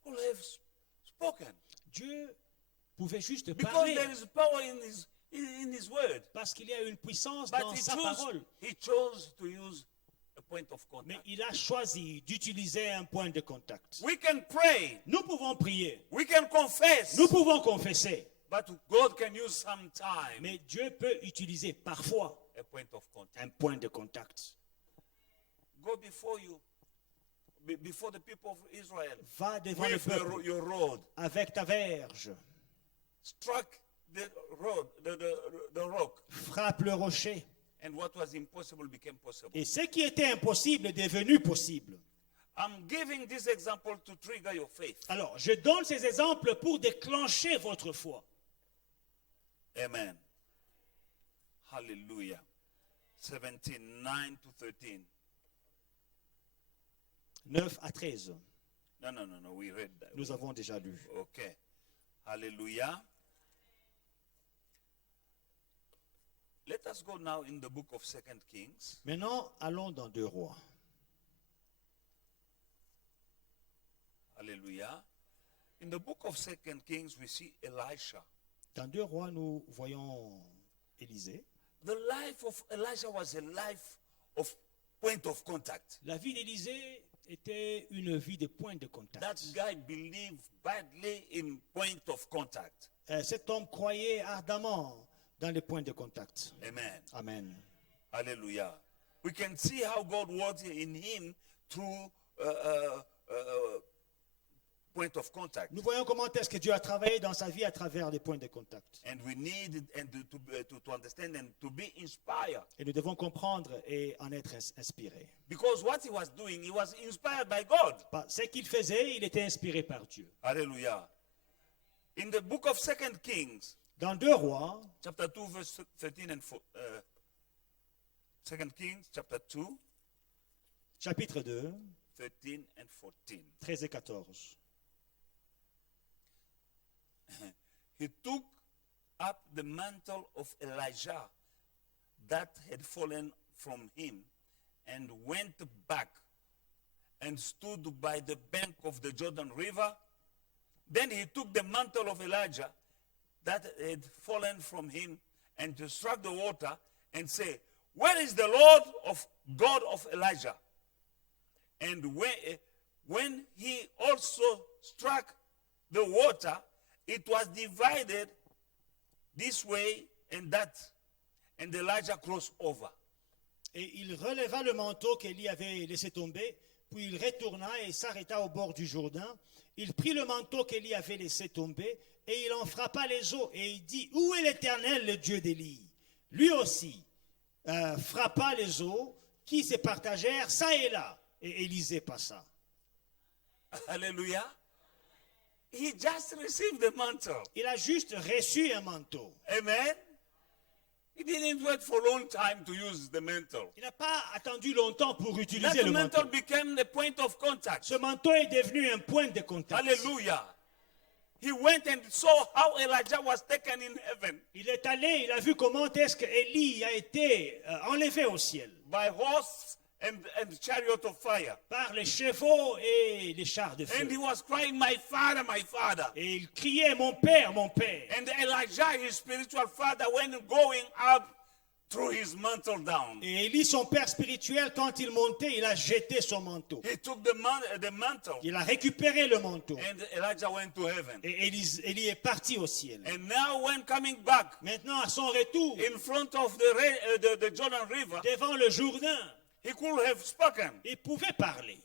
could have spoken, Dieu pouvait juste because parler, there is power in his word. parce qu'il y a une puissance But dans sa parole. he chose to use a point of contact. Mais il a choisi d'utiliser un point de contact. We can pray, Nous pouvons prier, we can confess, nous pouvons confesser, but God can use sometime mais Dieu peut utiliser parfois a point of contact. un point de contact. Go before you, before the people of Israel, Va devant le with peuple your rod, avec ta verge, struck the rod, the rock, frappe le rocher. and what was impossible became possible. Et ce qui était impossible est devenu possible. I'm giving this example to trigger your faith. Alors, je donne ces exemples pour déclencher votre foi. Amen. Hallelujah. 17, 9 to 13. 9 à 13. No, we read that. Nous avons déjà lu. Okay. Hallelujah. Let us go now in the book of 2 Kings. Maintenant, allons dans 2 Rois. Hallelujah. In the book of 2 Kings, we see Elisha. Dans 2 Rois, nous voyons Élisée. The life of Elisha was a life of point of contact. La vie d'Élisée était une vie de point de contact. That guy believed badly in point of contact. Cet homme croyait ardemment dans les points de contact. Amen. Amen. Hallelujah. We can see how God worked in him through point of contact. Nous voyons comment est-ce que Dieu a travaillé dans sa vie à travers les points de contact. And we need to understand and to be inspired. Et nous devons comprendre et en être inspirés. Because what he was doing, he was inspired by God. Ce qu'il faisait, il était inspiré par Dieu. Hallelujah. In the book of 2 Kings, Dans 2 Rois, chapter 2, verse 13 and 4, 2 Kings, chapter 2, chapitre 2, 13 and 14. 13 et 14. He took up the mantle of Elijah that had fallen from him and went back and stood by the bank of the Jordan River. Then he took the mantle of Elijah that had fallen from him and struck the water and said, "Where is the Lord of God of Elijah?" And when he also struck the water, it was divided this way and that, and Elijah crossed over. Et il releva le manteau qu'Élie avait laissé tomber, puis il retourna et s'arrêta au bord du Jourdain. Il prit le manteau qu'Élie avait laissé tomber, et il en frappa les eaux, et il dit, « Où est l'Éternel, le Dieu d'Élie ?» Lui aussi frappa les eaux, qui se partagèrent ça et là, et Élisée passa. Hallelujah. He just received the mantle. Il a juste reçu un manteau. Amen. He didn't wait for a long time to use the mantle. Il n'a pas attendu longtemps pour utiliser That le mantle manteau. became the point of contact. Ce manteau est devenu un point de contact. Hallelujah. He went and saw how Elijah was taken in heaven Il est allé, il a vu comment est-ce qu'Élie a été enlevé au ciel by horse and chariot of fire. par les chevaux et les chars de feu. And he was crying, "My father, my father." Et il criait, mon père, mon père. And Elijah, his spiritual father, went going up, threw his mantle down. Et Élie, son père spirituel, quand il montait, il a jeté son manteau. He took the mantle, Il a récupéré le manteau. and Elijah went to heaven. Et Élie est parti au ciel. And now when coming back Maintenant, à son retour, in front of the Jordan River, devant le Jourdain, he could have spoken. il pouvait parler.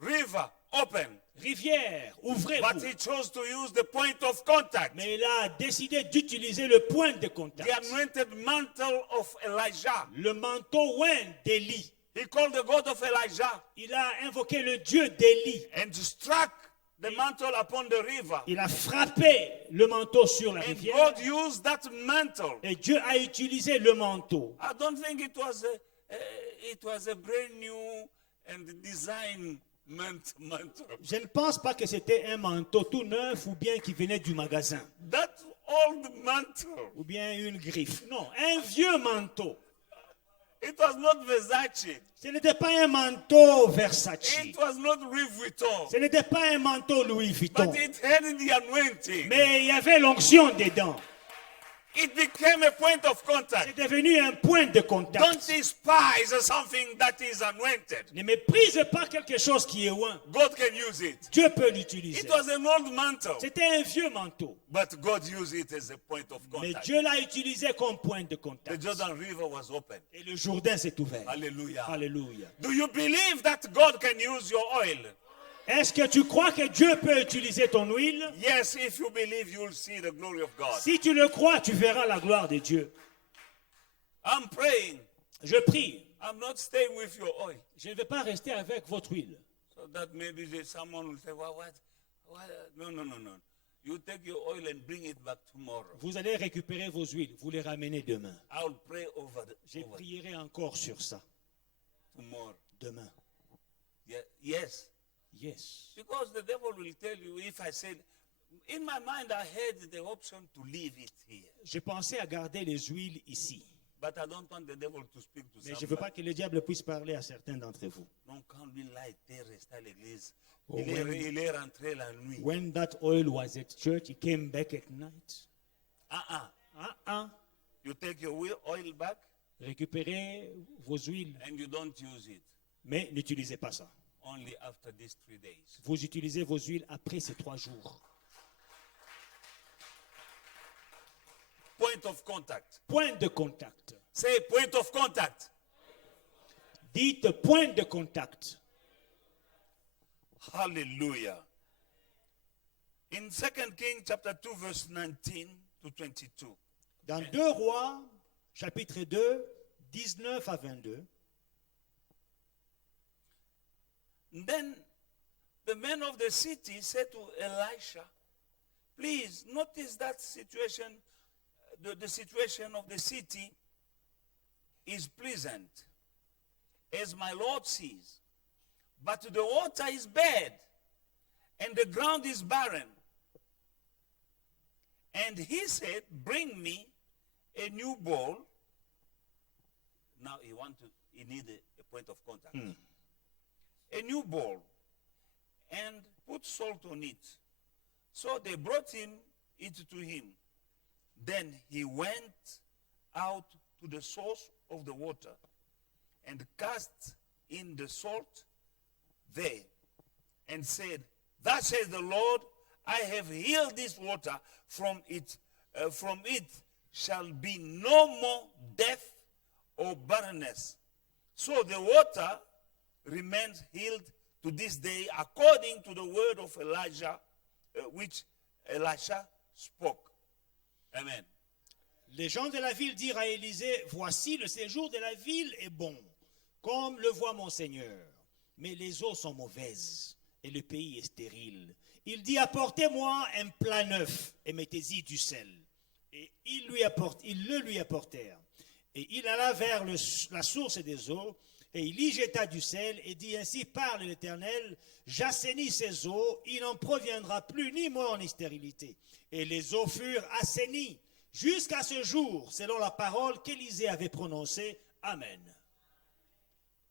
River, open. Rivière, But ouvrez-vous. he chose to use the point of contact. Mais il a décidé d'utiliser le point de The contact. anointed mantle of Elijah. Le manteau oint d'Élie. He called the God of Elijah Il a invoqué le Dieu d'Élie. and struck the mantle upon the river. Il a frappé le manteau sur la And rivière. God used that mantle. Et Dieu a utilisé le manteau. I don't think it was a brand new and design mantle. Je ne pense pas que c'était un manteau tout neuf ou bien qui venait du magasin. That old mantle. Ou bien une griffe. Non, un vieux manteau. It was not Versace. Ce n'était pas un manteau Versace. It was not Louis Vuitton. Ce n'était pas un manteau Louis Vuitton. But it had the anointing. Mais il y avait l'onction dedans. It became a point of C'est contact. devenu un point de Don't contact. despise something that is anointed. Ne méprise pas quelque chose qui est loin. God can use it. Dieu peut l'utiliser. It was an old mantle, C'était un vieux manteau. but God used it as a point of Mais contact. Dieu l'a utilisé comme point de The contact. Jordan River was open. Et le Jourdain s'est ouvert. Hallelujah. Alléluia. Do you believe that God can use your oil? Est-ce que tu crois que Dieu peut utiliser ton huile? Yes, if you believe, you will see the glory of God. Si tu le crois, tu verras la gloire de Dieu. I'm praying. Je prie. I'm not staying with your oil. Je ne vais pas rester avec votre huile. So that maybe someone will say, well, what? No. You take your oil and bring it back tomorrow. Vous allez récupérer vos huiles. Vous les ramenez demain. I'll pray over Je prierai encore sur ça. tomorrow. Demain. Yes. Yes. Because the devil will tell you, if I said, in my mind I had the option to leave it here. J'ai pensé à garder les huiles ici. But I don't want the devil to speak to Mais je ne veux pas somebody. que le diable puisse parler à certains d'entre vous. Donc quand lui là était resté à l'église, Oh, il est rentré la nuit. When that oil was at church, he came back at night. You take your oil back Récupérez vos huiles, and you don't use it. mais n'utilisez pas ça. Only after these 3 days. Vous utilisez vos huiles après ces 3 jours. Point of contact. Point de contact. Say point of contact. Dites point de contact. Hallelujah. In 2 Kings chapter 2 verse 19 to 22. Dans 2 Rois, chapitre 2, 19 à 22, Then the men of the city said to Elisha, please notice that situation, the situation of the city is pleasant, as my Lord sees. But the water is bad, and the ground is barren. And he said, bring me a new bowl. Now he need a point of contact. A new bowl and put salt on it. So they brought it to him. Then he went out to the source of the water and cast in the salt there and said, thus says the Lord, I have healed this water, from it shall be no more death or barrenness. So the water remains healed to this day, according to the word of Elijah, which Elisha spoke. Amen. Les gens de la ville dirent à Élisée, voici le séjour de la ville est bon, comme le voit mon Seigneur. Mais les eaux sont mauvaises et le pays est stérile. Il dit, apportez-moi un plat neuf et mettez-y du sel. Et ils le lui apportèrent. Et il alla vers la source des eaux, et il y jeta du sel, et dit, ainsi parle l'Éternel, j'assainis ces eaux, il n'en proviendra plus ni mort ni stérilité. Et les eaux furent assainies jusqu'à ce jour, selon la parole qu'Élisée avait prononcée. Amen.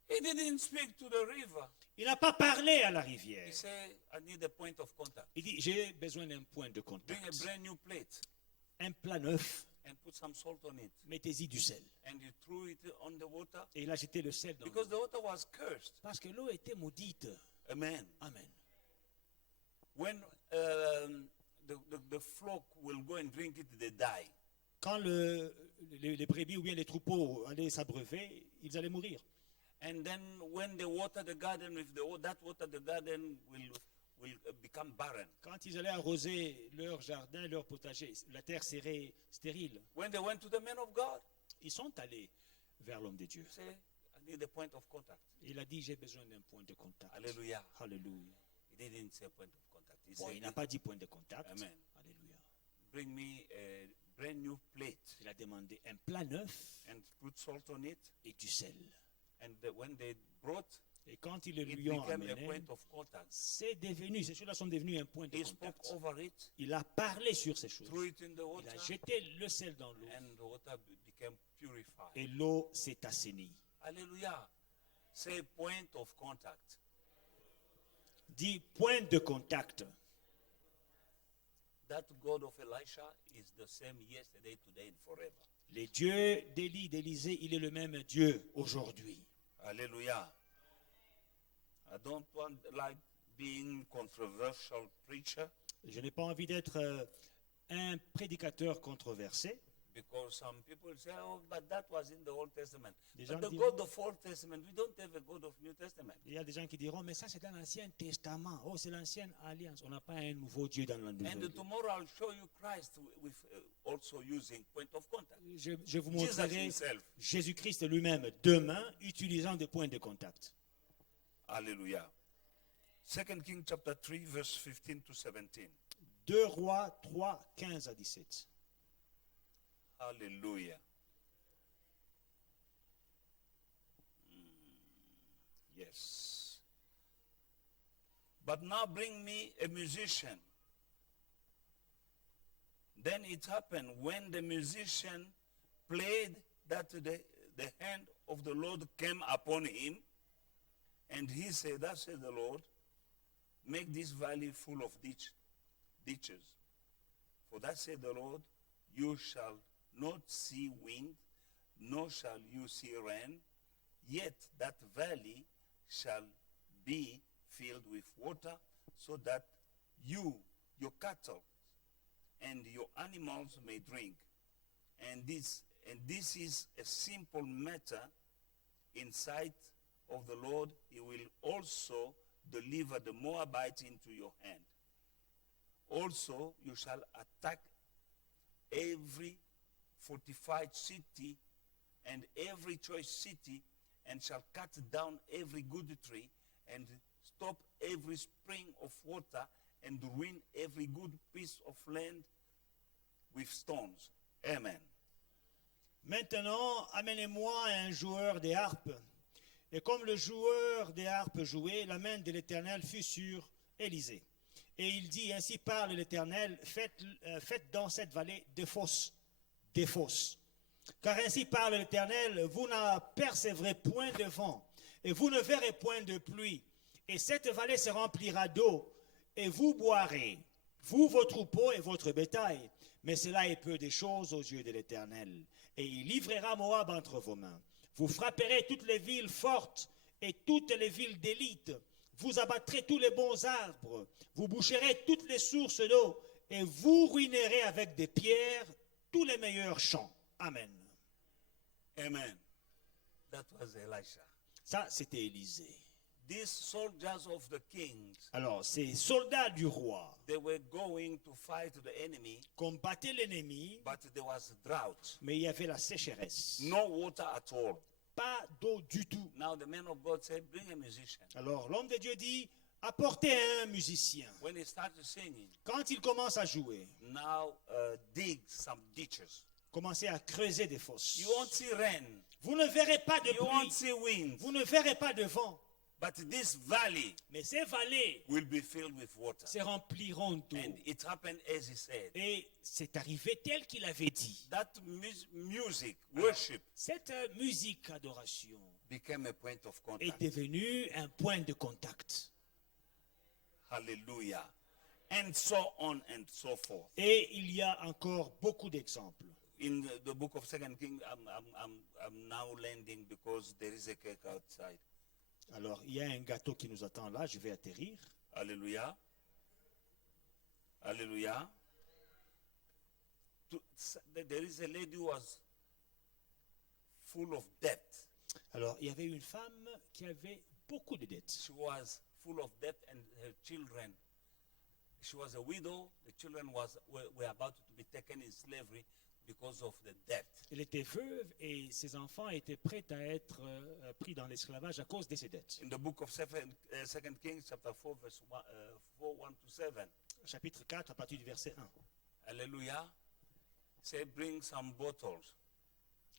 He didn't speak to the river. Il n'a pas parlé à la rivière. He said, I need a point of contact. Il dit, j'ai besoin d'un point de Bring contact. a brand new plate Un plat neuf, and put some salt on it. mettez-y du sel. And he threw it on the water Et il a jeté le sel dans because l'eau. the water was cursed. Parce que l'eau était maudite. Amen. Amen. When the flock will go and drink it, they die. Quand les brebis ou bien les troupeaux allaient s'abreuver, ils allaient mourir. And then when they water the garden, that water the garden will become barren. Quand ils allaient arroser leur jardin, leur potager, la terre serait stérile. When they went to the man of God, Ils sont allés vers l'homme de Dieu. say, I need a point of contact. Il a dit, j'ai besoin d'un point de contact. Hallelujah. Alléluia. He didn't say point of contact. He Bon, said, il n'a pas dit point de contact. Amen. Alléluia. bring me a brand new plate Il a demandé un plat neuf and put salt on it. et du sel. And when they brought, Et quand ils le it lui ont became a amené, point of contact. c'est devenu, ces choses-là sont devenues un point de He spoke contact. over it, Il a parlé sur ces choses. threw it in the Il water, a jeté le sel dans l'eau and the water became purified. et l'eau s'est assainie. Hallelujah. Say point of contact. Dit point de contact. That God of Elisha is the same yesterday, today, and forever. Les dieux d'Élie, d'Élisée, il est le même Dieu aujourd'hui. Hallelujah. I don't want like being controversial preacher Je n'ai pas envie d'être un prédicateur controversé. because some people say, oh, but that was in the Old Testament. Des But gens the disent- God of Old Testament, we don't have a God of New Testament. Il y a des gens qui diront, mais ça c'est dans l'Ancien Testament. Oh, c'est l'Ancienne Alliance. On n'a pas un nouveau Dieu dans la And Nouvelle. tomorrow I'll show you Christ with also using point of contact. Je vous Jesus montrerai himself. Jésus-Christ lui-même demain utilisant des points de contact. Hallelujah. 2 Kings chapter 3, verse 15 to 17. 2 Rois 3, 15 à 17. Hallelujah. Yes. But now bring me a musician. Then it happened when the musician played that the hand of the Lord came upon him, and he said, thus says the Lord, make this valley full of ditches. For thus said the Lord, you shall not see wind, nor shall you see rain, yet that valley shall be filled with water, so that you, your cattle, and your animals may drink. And this is a simple matter in sight of the Lord. He will also deliver the Moabites into your hand. Also, you shall attack every fortified city and every choice city, and shall cut down every good tree, and stop every spring of water, and ruin every good piece of land with stones. Amen. Maintenant, amenez-moi un joueur des harpes. Et comme le joueur des harpes jouait, la main de l'Éternel fut sur Élisée. Et il dit, ainsi parle l'Éternel, faites dans cette vallée des fosses. Des fosses. Car ainsi parle l'Éternel, vous n'apercevrez point de vent, et vous ne verrez point de pluie. Et cette vallée se remplira d'eau, et vous boirez, vous, vos troupeaux et votre bétail. Mais cela est peu des choses aux yeux de l'Éternel. Et il livrera Moab entre vos mains. Vous frapperez toutes les villes fortes et toutes les villes d'élite. Vous abattrez tous les bons arbres. Vous boucherez toutes les sources d'eau. Et vous ruinerez avec des pierres tous les meilleurs champs. Amen. Amen. That was Elisha. Ça, c'était Élisée. These soldiers of the kings, Alors, ces soldats du roi they were going to fight the enemy, combattaient l'ennemi, but there was drought. mais il y avait la sécheresse. No water at all. Pas d'eau du tout. Now the man of God said, bring a musician. Alors, l'homme de Dieu dit, apportez un musicien. When he started singing, Quand il commence à jouer, now dig some ditches. commencez à creuser des fosses. You won't see rain. Vous ne verrez pas de You won't pluie. see wind. Vous ne verrez pas de vent. But this valley Mais ces vallées will be filled with water. se rempliront d'eau. And it happened as he said. Et c'est arrivé tel qu'il avait dit. That music, worship, Cette musique adoration became a point of est contact. devenue un point de contact. Hallelujah. And so on and so forth. Et il y a encore beaucoup d'exemples. In the book of Second King, I'm now landing because there is a cake outside. Alors, il y a un gâteau qui nous attend là, je vais atterrir. Hallelujah. Hallelujah. There is a lady who was full of debt. Alors, il y avait une femme qui avait beaucoup de dettes. She was full of debt and her children. She was a widow. The children were about to be taken in slavery because of the debt. Elle était veuve et ses enfants étaient prêts à être pris dans l'esclavage à cause de ses dettes. In the book of Second Kings, chapter 4, verse 1 to 7. Chapitre 4, à partir du verset 1. Hallelujah. Say, bring some bottles.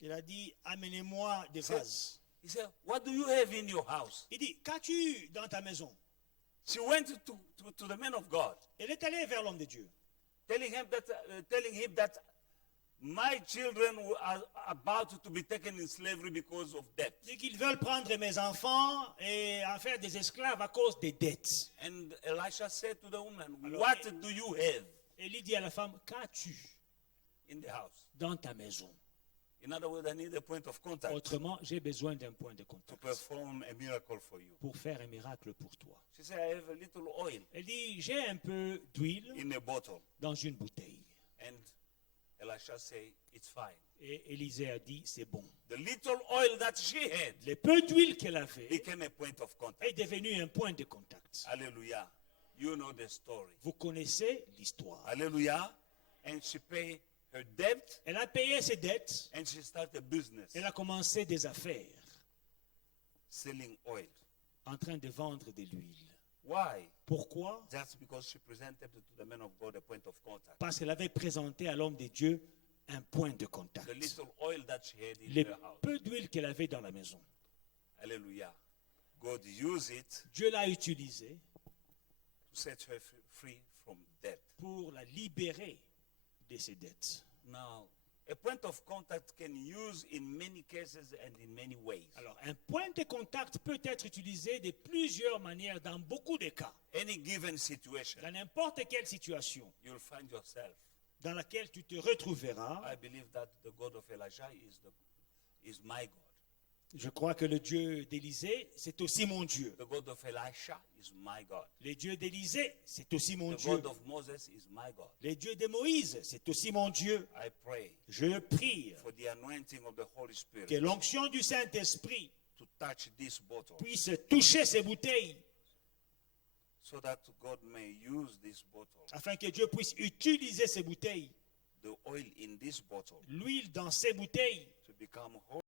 Il a dit, amenez-moi des vases. He said, what do you have in your house? Il dit, qu'as-tu dans ta maison? She went to the man of God, Elle est allée vers l'homme de Dieu, telling him that my children are about to be taken in slavery because of debt. dit qu'ils veulent prendre mes enfants et en faire des esclaves à cause des dettes. And Elisha said to the woman, Alors, what do you have Élie dit à la femme, qu'as-tu in the house? dans ta maison? In other words, I need a point of contact Autrement, j'ai besoin d'un point de to contact perform a miracle for you. pour faire un miracle pour toi. She said, I have a little oil Elle dit, j'ai un peu d'huile in a bottle. dans une bouteille. And Elisha said, it's fine. Et Élisée a dit, c'est bon. The little oil that she had Le peu d'huile qu'elle avait became a point of est contact. devenu un point de contact. Hallelujah. You know the story. Vous connaissez l'histoire. Hallelujah. And she paid her debt Elle a payé ses dettes. and she started a business Elle a commencé des affaires selling oil. en train de vendre de l'huile. Why? Pourquoi? Just because she presented to the man of God a point of contact. Parce qu'elle avait présenté à l'homme de Dieu un point de contact. The little oil that she had in Le her house. peu d'huile qu'elle avait dans la maison. Hallelujah. God used it Dieu l'a utilisé to set her free from debt. pour la libérer de ses dettes. Now, a point of contact can use in many cases and in many ways. Alors, un point de contact peut être utilisé de plusieurs manières dans beaucoup de cas. Any given situation, Dans n'importe quelle situation you'll find yourself. dans laquelle tu te retrouveras, I believe that the God of Elijah is my God. je crois que le Dieu d'Élisée, c'est aussi mon Dieu. The God of Elisha is my God. Le Dieu d'Élisée, c'est aussi mon The Dieu. God of Moses is my God. Le Dieu de Moïse, c'est aussi mon Dieu. I pray Je prie for the anointing of the Holy Spirit que l'onction du Saint-Esprit to touch this bottle puisse toucher ces bouteilles so that God may use this bottle, afin que Dieu puisse utiliser ces bouteilles, the oil in this bottle, l'huile dans ces bouteilles to become